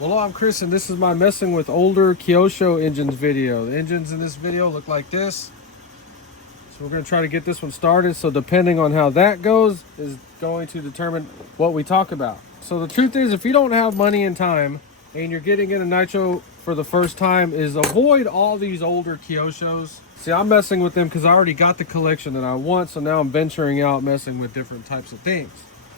Well, I'm Chris, and this is my messing with older KYOSHO engines video. The engines in this video look like this. So we're going to try to get this one started. So depending on how that goes is going to determine what we talk about. So the truth is, if you don't have money and time and you're getting in a Nitro for the first time, is avoid all these older KYOSHOs. See, I'm messing with them because I already got the collection that I want. So now I'm venturing out messing with different types of things.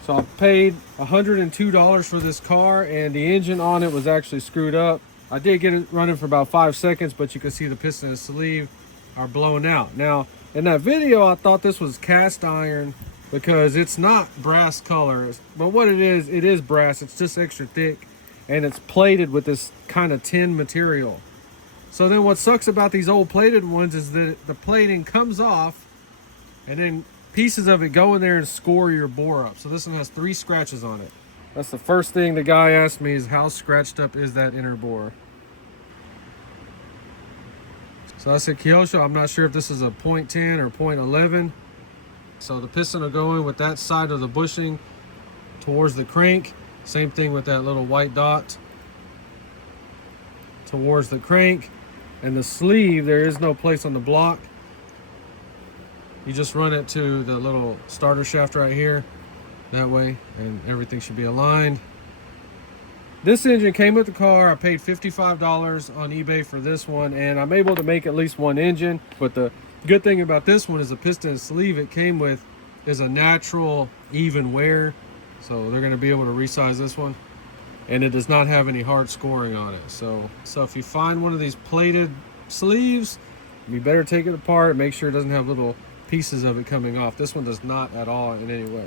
So I paid $102 for this car, and the engine on it was actually screwed up. I did get it running for about 5 seconds, but you can see the piston and sleeve are blown out. Now, in that video, I thought this was cast iron because it's not brass color. But what it is brass. It's just extra thick, and it's plated with this kind of tin material. So then what sucks about these old plated ones is that the plating comes off, and then pieces of it go in there and score your bore up. So this one has 3 scratches on it. That's the first thing the guy asked me, is how scratched up is that inner bore? So I said, KYOSHO, I'm not sure if this is a 0.10 or 0.11. So the piston will go in with that side of the bushing towards the crank. Same thing with that little white dot towards the crank. And the sleeve, there is no place on the block. You just run it to the little starter shaft right here, that way, and everything should be aligned. This engine came with the car. I paid $55 on eBay for this one, and I'm able to make at least one engine. But the good thing about this one is the piston and sleeve it came with is a natural even wear. So they're gonna be able to resize this one. And it does not have any hard scoring on it. So if you find one of these plated sleeves, you better take it apart, make sure it doesn't have little pieces of it coming off. This one does not at all in any way.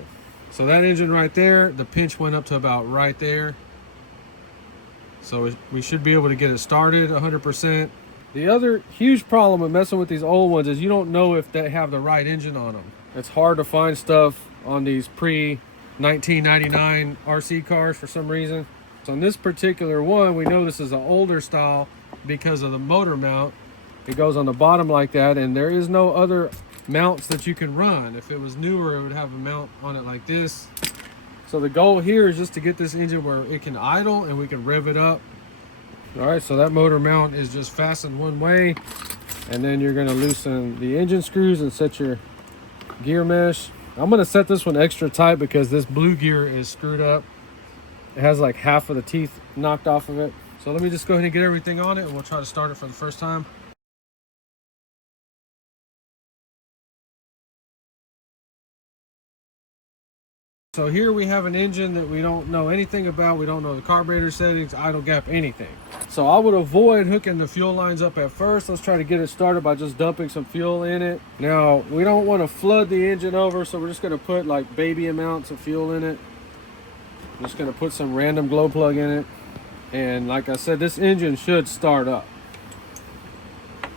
So that engine right there, the pinch went up to about right there. So we should be able to get it started 100%. The other huge problem with messing with these old ones is you don't know if they have the right engine on them. It's hard to find stuff on these pre-1999 RC cars for some reason. So on this particular one, we know this is an older style because of the motor mount. It goes on the bottom like that, and there is no other mounts that you can run. If it was newer, it would have a mount on it like this. So the goal here is just to get this engine where it can idle and we can rev it up. All right, so that motor mount is just fastened one way, and then you're gonna loosen the engine screws and set your gear mesh. I'm gonna set this one extra tight because this blue gear is screwed up. It has like half of the teeth knocked off of it. So let me just go ahead and get everything on it, and we'll try to start it for the first time. So here we have an engine that we don't know anything about. We don't know the carburetor settings, idle gap, anything. So I would avoid hooking the fuel lines up at first. Let's try to get it started by just dumping some fuel in it. Now, we don't want to flood the engine over, so we're just going to put like baby amounts of fuel in it. I'm just going to put some random glow plug in it. And like I said, this engine should start up.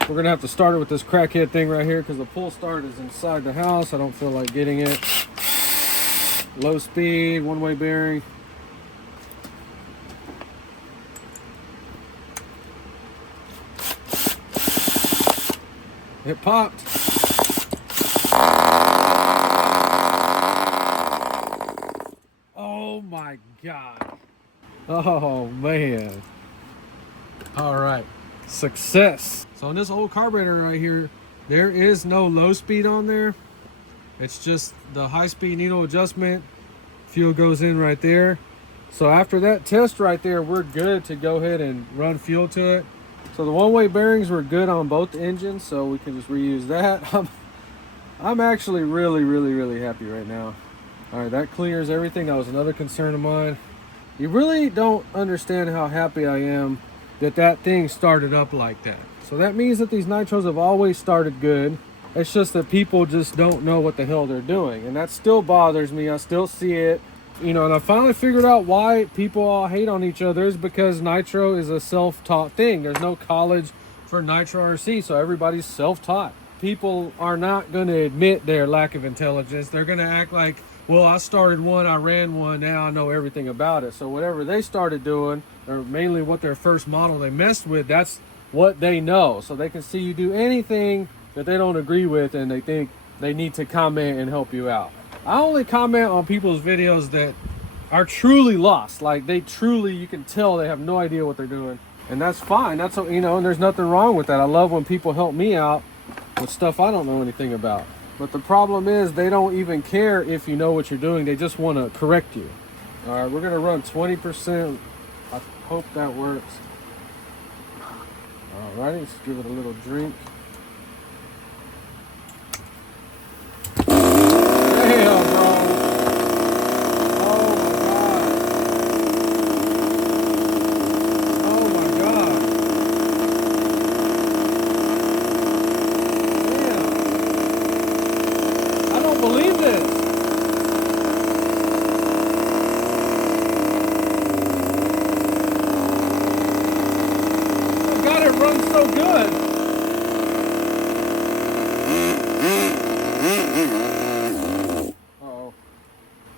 We're going to have to start it with this crackhead thing right here because the pull start is inside the house. I don't feel like getting it. Low speed, one-way bearing. It popped. Oh my God. Oh man. All right, success. So on this old carburetor right here, there is no low speed on there. It's just the high-speed needle adjustment. Fuel goes in right there. So after that test right there, we're good to go ahead and run fuel to it. So the one-way bearings were good on both engines, so we can just reuse that. I'm actually really happy right now. All right, that clears everything. That was another concern of mine. You really don't understand how happy I am that that thing started up like that. So that means that these Nitros have always started good. It's just that people just don't know what the hell they're doing. And that still bothers me. I still see it. You know, and I finally figured out why people all hate on each other is because Nitro is a self-taught thing. There's no college for Nitro RC, so everybody's self-taught. People are not going to admit their lack of intelligence. They're going to act like, well, I started one, I ran one, now I know everything about it. So whatever they started doing, or mainly what their first model they messed with, that's what they know. So they can see you do anything that they don't agree with and they think they need to comment and help you out. I only comment on people's videos that are truly lost. Like they truly, you can tell they have no idea what they're doing. And that's fine. That's, you know, and there's nothing wrong with that. I love when people help me out with stuff I don't know anything about. But the problem is they don't even care if you know what you're doing. They just want to correct you. All right, we're gonna run 20%. I hope that works. All righty, let's give it a little drink. Damn, bro.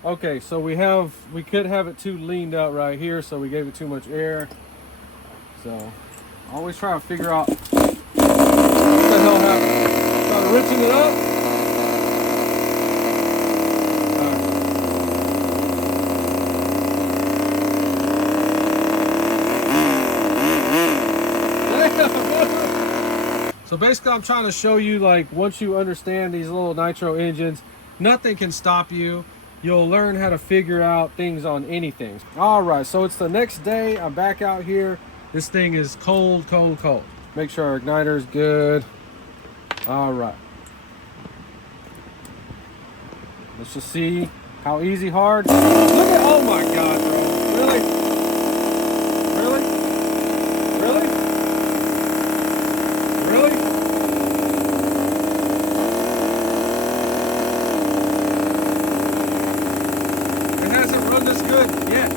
Okay, so we could have it too leaned out right here, so we gave it too much air. So always try to figure out what the hell happened. Start rinsing it up. So basically I'm trying to show you, like, once you understand these little nitro engines, nothing can stop you. You'll learn how to figure out things on anything. All right, so it's the next day. I'm back out here. This thing is cold, cold, cold. Make sure our igniter is good. All right. Let's just see how easy, hard. Look at, oh my God, bro. Really? Really? Really? Really? It hasn't run this good yet.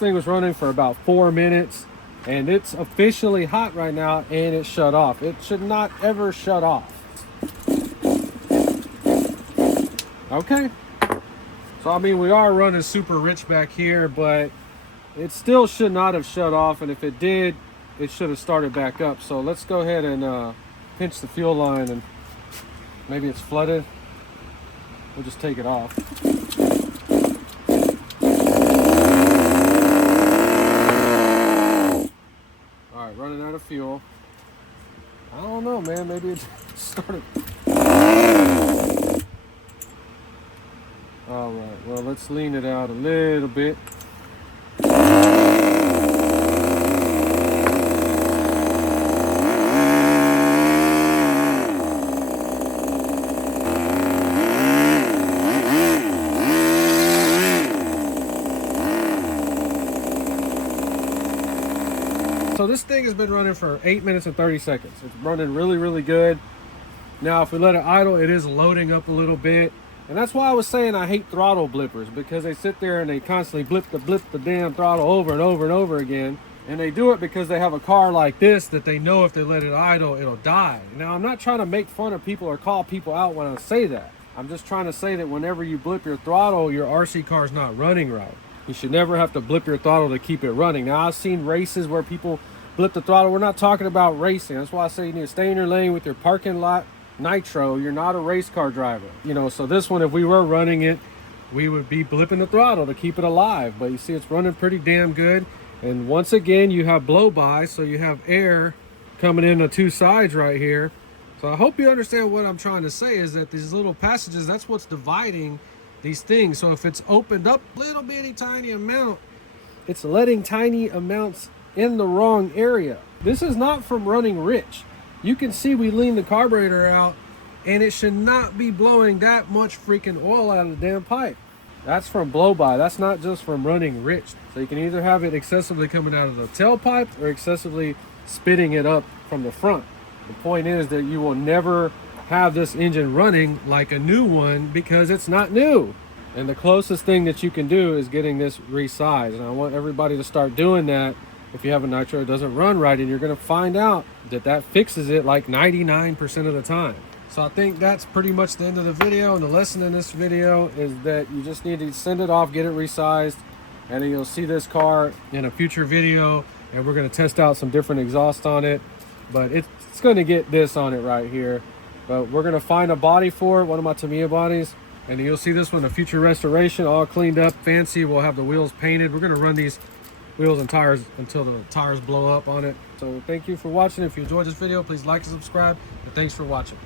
Thing was running for about 4 minutes and it's officially hot right now, and it shut off. It should not ever shut off. Okay, so I mean, we are running super rich back here, but it still should not have shut off, and if it did, it should have started back up. So let's go ahead and pinch the fuel line, and maybe it's flooded. We'll just take it off. Running out of fuel. I don't know, man. Maybe it started. All right. Well, let's lean it out a little bit. So this thing has been running for 8 minutes and 30 seconds. It's running really, really good. Now, if we let it idle, it is loading up a little bit. And that's why I was saying I hate throttle blippers, because they sit there and they constantly blip the damn throttle over and over and over again. And they do it because they have a car like this that they know if they let it idle, it'll die. Now, I'm not trying to make fun of people or call people out when I say that. I'm just trying to say that whenever you blip your throttle, your RC car is not running right. You should never have to blip your throttle to keep it running. Now, I've seen races where people blip the throttle. We're not talking about racing. That's why I say you need to stay in your lane with your parking lot Nitro, you're not a race car driver. You know, so this one, if we were running it, we would be blipping the throttle to keep it alive. But you see it's running pretty damn good. And once again, you have blow by, so you have air coming in the two sides right here. So I hope you understand what I'm trying to say, is that these little passages, that's what's dividing these things. So if it's opened up little bitty tiny amount, it's letting tiny amounts in the wrong area. This is not from running rich. You can see we lean the carburetor out and it should not be blowing that much freaking oil out of the damn pipe. That's from blow by. That's not just from running rich. So you can either have it excessively coming out of the tailpipe or excessively spitting it up from the front. The point is that you will never have this engine running like a new one because it's not new. And the closest thing that you can do is getting this resized. And I want everybody to start doing that. If you have a Nitro that doesn't run right, and you're going to find out that that fixes it like 99% of the time. So I think that's pretty much the end of the video. And the lesson in this video is that you just need to send it off, get it resized, and then you'll see this car in a future video. And we're going to test out some different exhaust on it. But it's going to get this on it right here. But we're going to find a body for it, one of my Tamiya bodies. And you'll see this one in a future restoration, all cleaned up, fancy. We'll have the wheels painted. We're going to run these wheels and tires until the tires blow up on it. So thank you for watching. If you enjoyed this video, please like and subscribe. And thanks for watching.